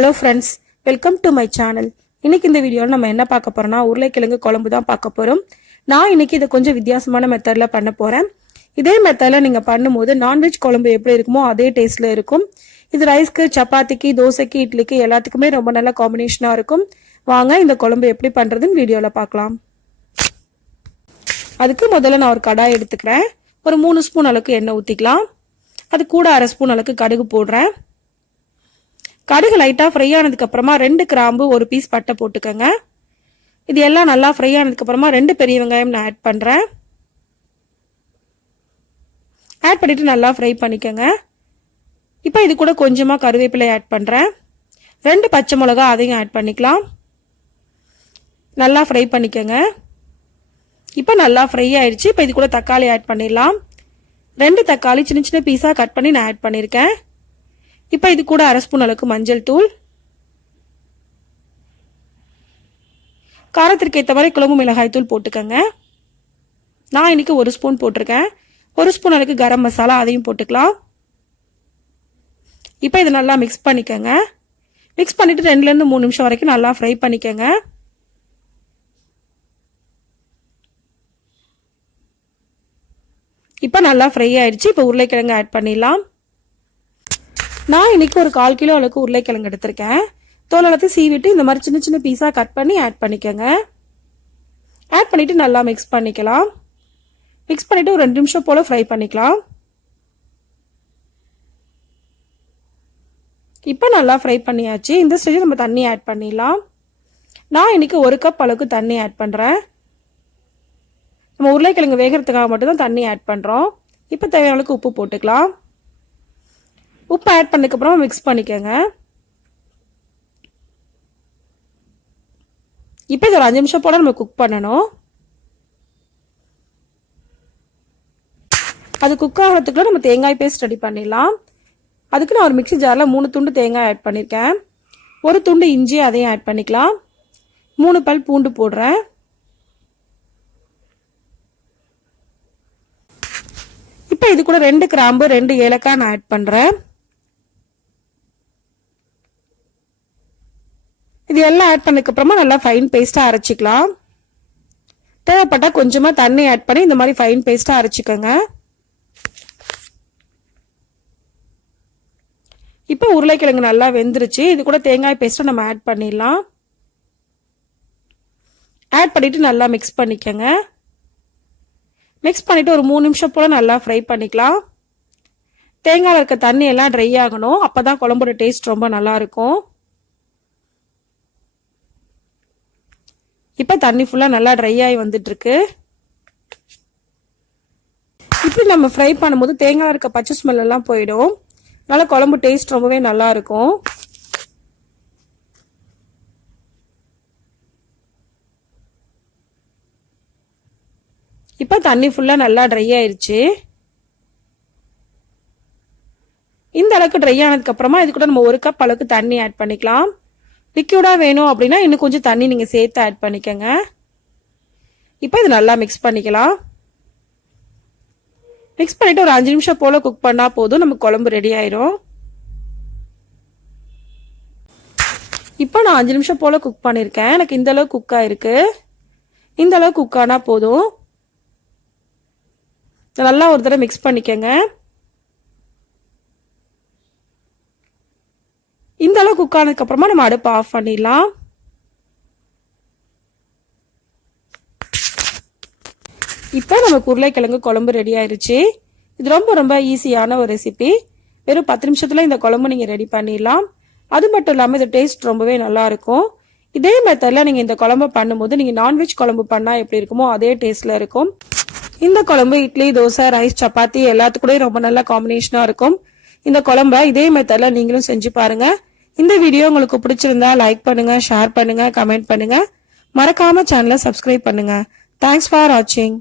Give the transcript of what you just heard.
Hello friends, welcome to my channel. இன்னைக்கு இந்த வீடியோல நம்ம என்ன பார்க்க போறோம்னா உருளைக்கிழங்கு குழம்பு தான் பார்க்க போறோம். நான் இன்னைக்கு இத கொஞ்சம் வித்தியாசமான மெத்தட்ல பண்ண போறேன். இதே மெத்தட்ல நீங்க பண்ணும்போது நான்வெஜ் குழம்பு எப்படி இருக்குமோ அதே டேஸ்ட்ல இருக்கும். இது ரைஸ்க்கு, சப்பாத்திக்கு, தோசைக்கு, இட்லிக்கு எல்லாத்துக்குமே ரொம்ப நல்ல காம்பினேஷனா இருக்கும். வாங்க இந்த குழம்பு எப்படி பண்றதுன்னு வீடியோல பார்க்கலாம். அதுக்கு முதல்ல நான் ஒரு கடாய் எடுத்துக்கிறேன். ஒரு 3 ஸ்பூன் அளவுக்கு எண்ணெய் ஊத்திக்கலாம். அது கூட 1/2 ஸ்பூன் அளவுக்கு கடுகு போடுறேன். கடுகு லைட்டா ஃப்ரை ஆனதுக்கு அப்புறமா 2 கிராம்பு, 1 பீஸ் பட்டை போட்டுக்கங்க. இது எல்லாம் நல்லா ஃப்ரை ஆனதுக்கு அப்புறமா 2 பெரிய வெங்காயம் நான் ஆட் பண்றேன். ஆட் பண்ணிட்டு நல்லா ஃப்ரை பண்ணிக்கங்க. இப்போ இது கூட கொஞ்சமா கருவேப்பிலை ஆட் பண்றேன். 2 பச்சை மிளகாய் அதையும் ஆட் பண்ணிக்கலாம். நல்லா ஃப்ரை பண்ணிக்கங்க. இப்போ நல்லா ஃப்ரை ஆயிடுச்சு. இப்போ இது கூட தக்காளி ஆட் பண்ணிடலாம். 2 தக்காளி சின்ன சின்ன பீஸா கட் பண்ணி நான் ஆட் பண்ணிருக்கேன். இப்போ இது கூட 1/2 ஸ்பூன் அளவுக்கு மஞ்சள் தூள், காரத்திற்கு ஏற்ற மாதிரி குழம்பு மிளகாய் தூள் போட்டுக்கங்க. நான் இன்னைக்கு 1 ஸ்பூன் போட்டிருக்கேன். 1 ஸ்பூன் அளவுக்கு கரம் மசாலா அதையும் போட்டுக்கலாம். இப்போ இதை நல்லா மிக்ஸ் பண்ணிக்கங்க. மிக்ஸ் பண்ணிட்டு 2 to 3 நிமிஷம் வரைக்கும் நல்லா ஃப்ரை பண்ணிக்கங்க. இப்போ நல்லா ஃப்ரை ஆயிடுச்சு. இப்போ உருளைக்கிழங்கு ஆட் பண்ணிடலாம். நான் இன்னைக்கு ஒரு 1/4 கிலோ அளவுக்கு உருளைக்கிழங்கு எடுத்திருக்கேன். தோல் எல்லாத்தையும் சீவிட்டு இந்த மாதிரி சின்ன சின்ன பீஸா கட் பண்ணி ஆட் பண்ணிக்கங்க. ஆட் பண்ணிட்டு நல்லா மிக்ஸ் பண்ணிக்கலாம். மிக்ஸ் பண்ணிட்டு ஒரு 2 நிமிஷம் போல ஃப்ரை பண்ணிக்கலாம். இப்போ நல்லா ஃப்ரை பண்ணியாச்சு. இந்த ஸ்டேஜில் நம்ம தண்ணி ஆட் பண்ணிடலாம். நான் இன்னைக்கு 1 கப் அளவுக்கு தண்ணி ஆட் பண்றேன். நம்ம உருளைக்கிழங்கு வேகிறதுக்காக மட்டும் தான் தண்ணி ஆட் பண்றோம். இப்போ தேவையான அளவுக்கு உப்பு போட்டுக்கலாம். உப்பு ஆட் பண்ணதுக்கு அப்புறம் மிக்ஸ் பண்ணிக்கங்க. இப்போ இது ஒரு 5 நிமிஷம் போல நம்ம குக் பண்ணணும். அது குக் ஆகிறதுக்குள்ள நம்ம தேங்காய் பேஸ்ட் ரெடி பண்ணிடலாம். அதுக்கு நான் ஒரு மிக்ஸி ஜார்ல 3 துண்டு தேங்காய் ஆட் பண்ணிருக்கேன். 1 துண்டு இஞ்சி அதையும் ஆட் பண்ணிக்கலாம். 3 பல் பூண்டு போடுறேன். இப்போ இது கூட 2 கிராம்பு, 2 ஏலக்காய் நான் ஆட் பண்றேன். இது எல்லாம் ஆட் பண்ணதுக்கு அப்புறமா நல்லா ஃபைன் பேஸ்டா அரைச்சிக்கலாம். தேவைப்பட்டா கொஞ்சமா தண்ணி ஆட் பண்ணி இந்த மாதிரி ஃபைன் பேஸ்டா அரைச்சிக்கோங்க. இப்போ உருளைக்கிழங்கு நல்லா வெந்துருச்சு. இது கூட தேங்காய் பேஸ்ட்டை நம்ம ஆட் பண்ணிடலாம். ஆட் பண்ணிட்டு நல்லா மிக்ஸ் பண்ணிக்கோங்க. மிக்ஸ் பண்ணிட்டு ஒரு 3 நிமிஷம் போல நல்லா ஃப்ரை பண்ணிக்கலாம். தேங்காயில் இருக்க தண்ணி எல்லாம் ட்ரை ஆகணும். அப்பதான் குழம்போட டேஸ்ட் ரொம்ப நல்லா இருக்கும். இப்போ தண்ணி ஃபுல்லா நல்லா ட்ரை ஆகி வந்துட்டு இருக்கு. இப்படி நம்ம ஃப்ரை பண்ணும்போது தேங்காய் இருக்க பச்சை ஸ்மெல் எல்லாம் போயிடும். அதனால குழம்பு டேஸ்ட் ரொம்பவே நல்லா இருக்கும். இப்போ தண்ணி ஃபுல்லா நல்லா ட்ரை ஆயிருச்சு. இந்த அளவுக்கு ட்ரை ஆனதுக்கு அப்புறமா இது கூட நம்ம 1 கப் அளவுக்கு தண்ணி ஆட் பண்ணிக்கலாம். லிக்யூடா வேணும் அப்படின்னா இன்னும் கொஞ்சம் தண்ணி நீங்க சேர்த்து ஆட் பண்ணிக்கங்க. இப்போ இது நல்லா மிக்ஸ் பண்ணிக்கலாம். மிக்ஸ் பண்ணிட்டு ஒரு 5 நிமிஷம் போல குக் பண்ணா போதும். நம்ம குழம்பு ரெடி ஆயிரும். இப்போ நான் 5 நிமிஷம் போல குக் பண்ணிருக்கேன். எனக்கு இந்த அளவுக்கு குக் ஆயிருக்கு. இந்த அளவுக்கு குக் ஆனா போதும். நல்லா ஒரு தடவை மிக்ஸ் பண்ணிக்கங்க. இந்த அளவு குக் ஆனதுக்கு அப்புறமா நம்ம அடுப்பு ஆஃப் பண்ணிடலாம். இப்போ நமக்கு உருளைக்கிழங்கு குழம்பு ரெடி ஆயிருச்சு. இது ரொம்ப ஈஸியான ஒரு ரெசிபி. வெறும் 10 நிமிஷத்துல இந்த குழம்பு நீங்க ரெடி பண்ணிடலாம். அது மட்டும் இல்லாம இது டேஸ்ட் ரொம்பவே நல்லா இருக்கும். இதே மெத்தட்ல நீங்க இந்த குழம்பு பண்ணும்போது நீங்க நான்வெஜ் குழம்பு பண்ணா எப்படி இருக்குமோ அதே டேஸ்ட்ல இருக்கும். இந்த குழம்பு இட்லி, தோசை, ரைஸ், சப்பாத்தி எல்லாத்துக்கூடயும் ரொம்ப நல்ல காம்பினேஷனா இருக்கும். இந்த குழம்ப இதே மெத்தட்ல நீங்களும் செஞ்சு பாருங்க. இந்த வீடியோ உங்களுக்கு பிடிச்சிருந்தா லைக் பண்ணுங்க, ஷேர் பண்ணுங்க, கமெண்ட் பண்ணுங்க. மறக்காம சேனலை சப்ஸ்கிரைப் பண்ணுங்க. தேங்க்ஸ் ஃபார் வாட்சிங்.